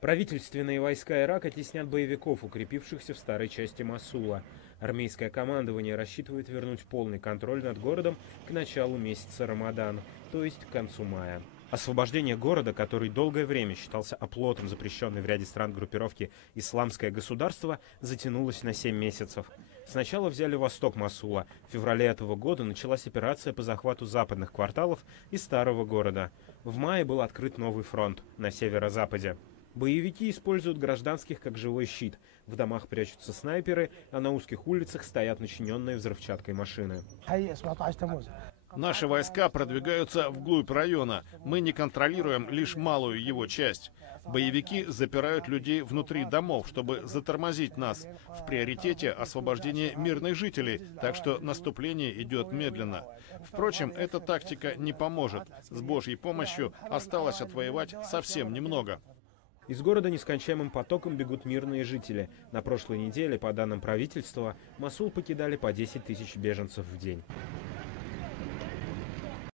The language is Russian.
Правительственные войска Ирака теснят боевиков, укрепившихся в старой части Мосула. Армейское командование рассчитывает вернуть полный контроль над городом к началу месяца Рамадан, то есть к концу мая. Освобождение города, который долгое время считался оплотом запрещенной в ряде стран группировки «Исламское государство», затянулось на 7 месяцев. Сначала взяли восток Мосула. В феврале этого года началась операция по захвату западных кварталов и старого города. В мае был открыт новый фронт на северо-западе. Боевики используют гражданских как живой щит. В домах прячутся снайперы, а на узких улицах стоят начиненные взрывчаткой машины. Наши войска продвигаются вглубь района. Мы не контролируем лишь малую его часть. Боевики запирают людей внутри домов, чтобы затормозить нас. В приоритете освобождение мирных жителей, так что наступление идет медленно. Впрочем, эта тактика не поможет. С Божьей помощью осталось отвоевать совсем немного. Из города нескончаемым потоком бегут мирные жители. На прошлой неделе, по данным правительства, Мосул покидали по 10 тысяч беженцев в день.